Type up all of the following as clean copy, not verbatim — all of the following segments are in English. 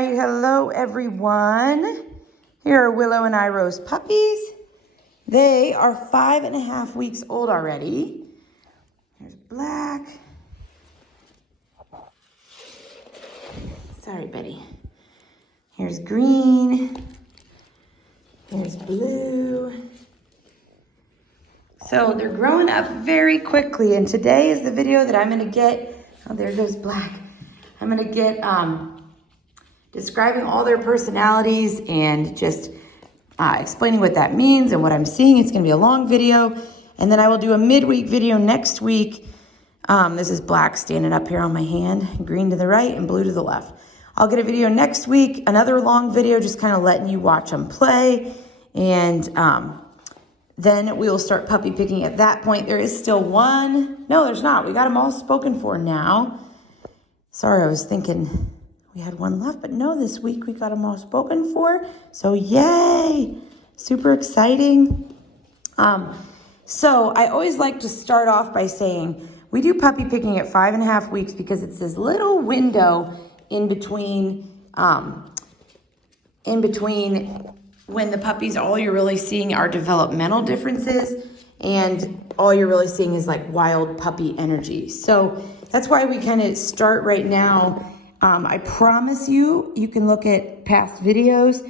right, hello everyone. Here are Willow and Iroh's puppies. They are 5.5 weeks old already. Here's Black. Sorry, Betty. Here's Green. Here's Blue. So they're growing up very quickly, and today is the video that I'm gonna get, oh, there goes Black. I'm gonna get describing all their personalities and just explaining what that means and what I'm seeing. It's gonna be a long video, and then I will do a midweek video next week. This is Black standing up here on my hand, Green to the right and Blue to the left. I'll get a video next week, another long video, just kind of letting you watch them play, and then we will start puppy picking at that point. There is still one. No, there's not. We got them all spoken for now. Sorry, I was thinking we had one left, but no, this week we got them all spoken for. So yay, super exciting. So I always like to start off by saying we do puppy picking at 5.5 weeks because it's this little window in between when the puppies, all you're really seeing are developmental differences, and all you're really seeing is like wild puppy energy. So that's why we kind of start right now. I promise you, you can look at past videos.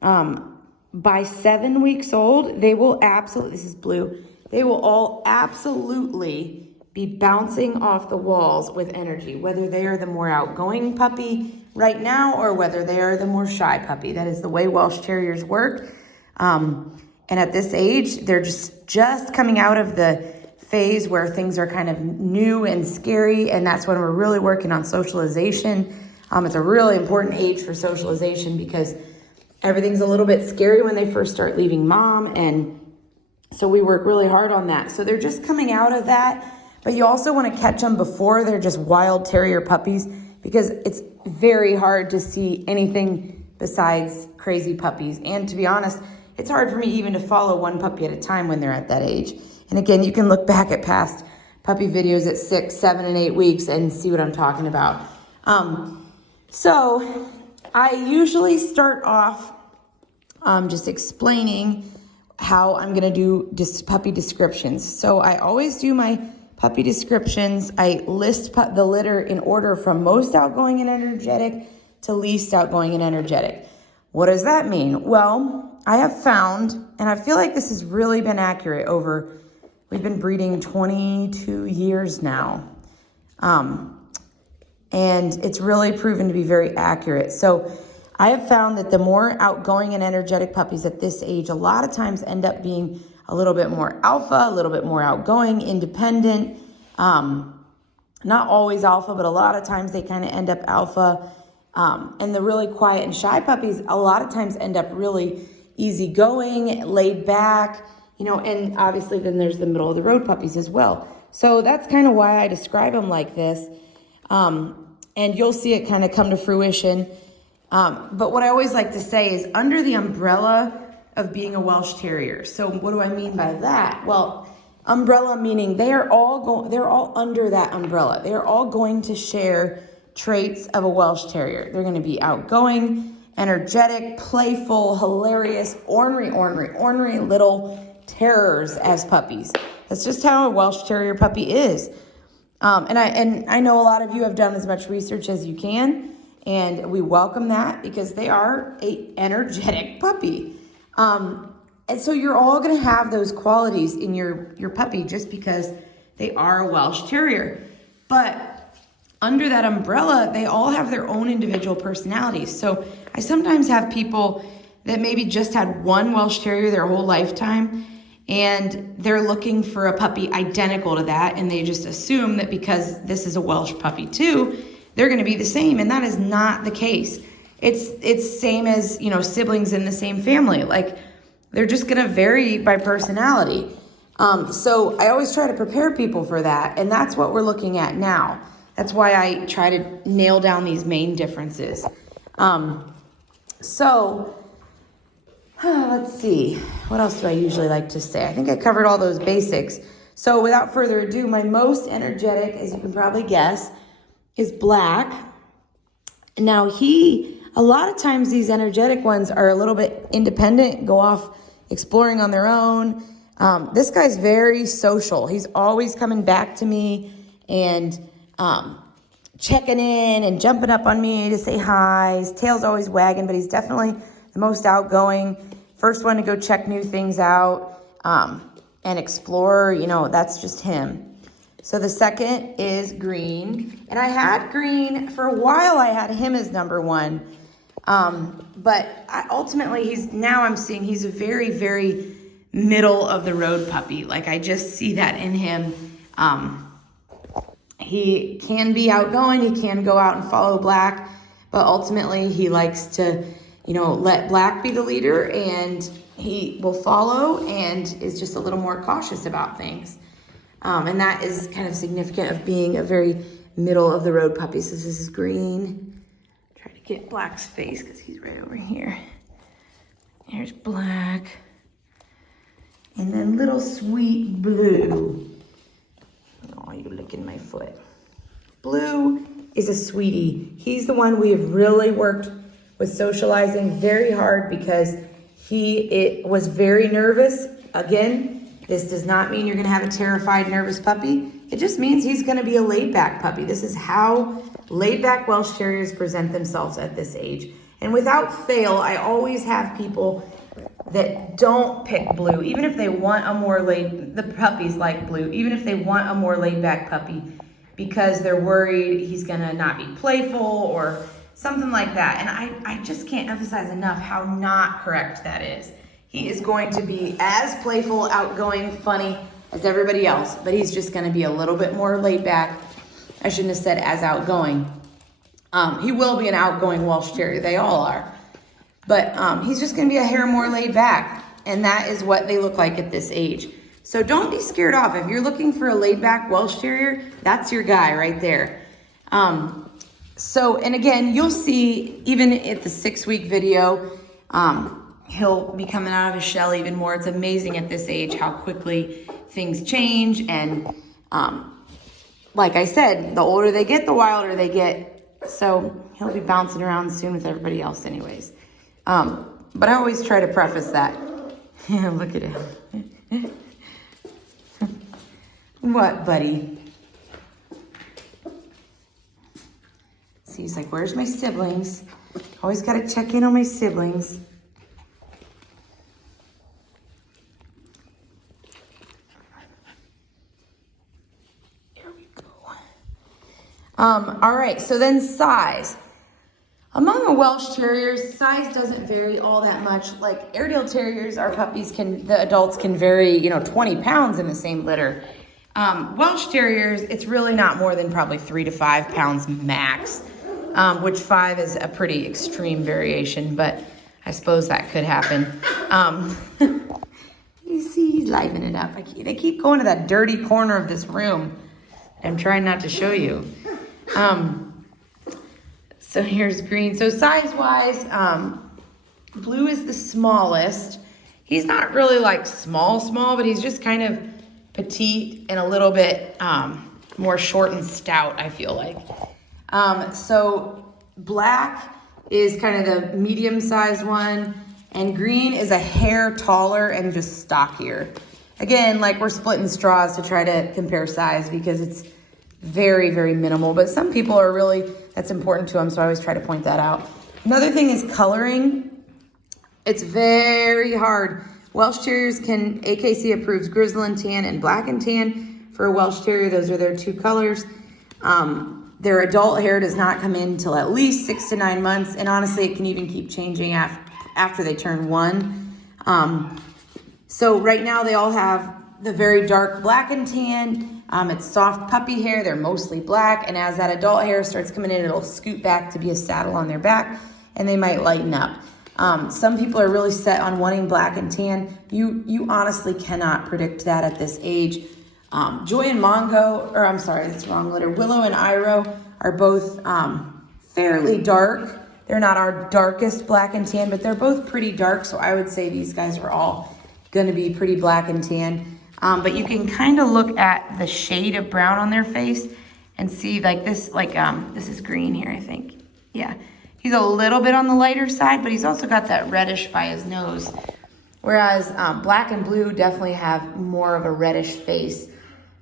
By 7 weeks old, they will absolutely, this is Blue, they will all absolutely be bouncing off the walls with energy, whether they are the more outgoing puppy right now or whether they are the more shy puppy. That is the way Welsh Terriers work. And at this age, they're just coming out of the phase where things are kind of new and scary, and that's when we're really working on socialization. It's a really important age for socialization because everything's a little bit scary when they first start leaving mom, and so we work really hard on that. So they're just coming out of that, but you also want to catch them before they're just wild terrier puppies, because it's very hard to see anything besides crazy puppies. And to be honest, it's hard for me even to follow one puppy at a time when they're at that age. And again, you can look back at past puppy videos at 6, 7, and 8 weeks and see what I'm talking about. So I usually start off just explaining how I'm gonna do puppy descriptions. So I always do my puppy descriptions. I list the litter in order from most outgoing and energetic to least outgoing and energetic. What does that mean? Well, I have found, and I feel like this has really been accurate over, we've been breeding 22 years now. And it's really proven to be very accurate. So I have found that the more outgoing and energetic puppies at this age, a lot of times end up being a little bit more alpha, a little bit more outgoing, independent. Not always alpha, but a lot of times they kind of end up alpha. And the really quiet and shy puppies, a lot of times end up really easygoing, laid back, you know, and obviously then there's the middle of the road puppies as well. So that's kind of why I describe them like this. And you'll see it kind of come to fruition. But what I always like to say is under the umbrella of being a Welsh Terrier. So what do I mean by that? Well, umbrella meaning they're all under that umbrella. They're all going to share traits of a Welsh Terrier. They're going to be outgoing, energetic, playful, hilarious, ornery little terrors as puppies. That's just how a Welsh Terrier puppy is. And I know a lot of you have done as much research as you can, and we welcome that because they are an energetic puppy. And so you're all going to have those qualities in your puppy just because they are a Welsh Terrier. But under that umbrella, they all have their own individual personalities. So I sometimes have people that maybe just had one Welsh Terrier their whole lifetime, and they're looking for a puppy identical to that, and they just assume that because this is a Welsh puppy too, they're going to be the same, and that is not the case. It's same as, you know, siblings in the same family. Like, they're just going to vary by personality. So I always try to prepare people for that, and that's what we're looking at now. That's why I try to nail down these main differences. Let's see. What else do I usually like to say? I think I covered all those basics. So without further ado, my most energetic, as you can probably guess, is Black. Now a lot of times these energetic ones are a little bit independent, go off exploring on their own. This guy's very social. He's always coming back to me and checking in and jumping up on me to say hi. His tail's always wagging, but he's definitely the most outgoing. First one to go check new things out and explore, you know, that's just him. So the second is Green. And I had Green, for a while I had him as number one. But ultimately I'm seeing he's a very, very middle of the road puppy. Like I just see that in him. He can be outgoing, he can go out and follow Black, but ultimately he likes to, you know, let Black be the leader, and he will follow and is just a little more cautious about things. And that is kind of significant of being a very middle of the road puppy. So this is Green. Try to get Black's face because he's right over here. Here's Black. And then little sweet Blue. Oh, you're licking my foot. Blue is a sweetie. He's the one we have really worked with socializing very hard because he was very nervous. Again, this does not mean you're gonna have a terrified, nervous puppy. It just means he's gonna be a laid-back puppy. This is how laid-back Welsh Terriers present themselves at this age. And without fail, I always have people that don't pick Blue, even if they want a more the puppies like Blue, even if they want a more laid-back puppy because they're worried he's gonna not be playful or something like that. And I just can't emphasize enough how not correct that is. He is going to be as playful, outgoing, funny as everybody else, but he's just gonna be a little bit more laid back. I shouldn't have said as outgoing. He will be an outgoing Welsh Terrier, they all are. But he's just gonna be a hair more laid back, and that is what they look like at this age. So don't be scared off. If you're looking for a laid back Welsh Terrier, that's your guy right there. And again, you'll see even at the 6-week video, he'll be coming out of his shell even more. It's amazing at this age how quickly things change. And like I said, the older they get, the wilder they get. So he'll be bouncing around soon with everybody else anyways. But I always try to preface that. Look at him. What, buddy? See, he's like, where's my siblings? Always got to check in on my siblings. There we go. All right, so then size. Among the Welsh Terriers, size doesn't vary all that much. Like Airedale Terriers, our puppies the adults can vary, 20 pounds in the same litter. Welsh Terriers, it's really not more than probably 3 to 5 pounds max, which 5 is a pretty extreme variation, but I suppose that could happen. You see, he's livening it up. They keep going to that dirty corner of this room. I'm trying not to show you. So here's Green. So size-wise, Blue is the smallest. He's not really like small, but he's just kind of petite and a little bit more short and stout, I feel like. So Black is kind of the medium-sized one, and Green is a hair taller and just stockier. Again, like we're splitting straws to try to compare size because it's very, very minimal, but some people are really, that's important to them, so I always try to point that out. Another thing is coloring. It's very hard. Welsh Terriers AKC approves Grizzle and Tan and Black and Tan. For a Welsh Terrier, those are their 2 colors. Their adult hair does not come in until at least 6 to 9 months, and honestly, it can even keep changing after they turn 1. So right now, they all have the very dark Black and Tan. It's soft puppy hair. They're mostly black. And as that adult hair starts coming in, it'll scoot back to be a saddle on their back, and they might lighten up. Some people are really set on wanting Black and Tan. You honestly cannot predict that at this age. Joy and that's wrong letter. Willow and Iroh are both fairly dark. They're not our darkest Black and Tan, but they're both pretty dark. So I would say these guys are all going to be pretty Black and Tan. But you can kind of look at the shade of brown on their face and see like this, this is Green here, I think. Yeah. He's a little bit on the lighter side, but he's also got that reddish by his nose. Whereas black and blue definitely have more of a reddish face.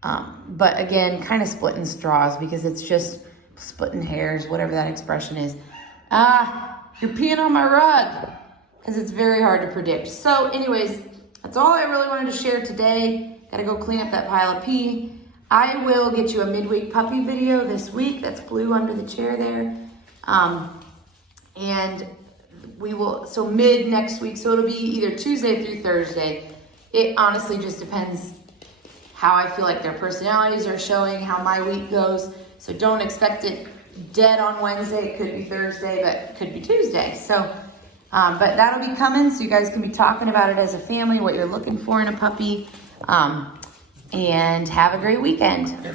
But again, kind of splitting straws because it's just splitting hairs, whatever that expression is. You're peeing on my rug, because it's very hard to predict. So anyways, that's all I really wanted to share today. Gotta go clean up that pile of pee. I will get you a midweek puppy video this week. That's Blue under the chair there. And we will, so mid next week, so it'll be either Tuesday through Thursday. It honestly just depends how I feel like their personalities are showing, how my week goes. So don't expect it dead on Wednesday. It could be Thursday, but it could be Tuesday. So, but that'll be coming, so you guys can be talking about it as a family, what you're looking for in a puppy. And have a great weekend.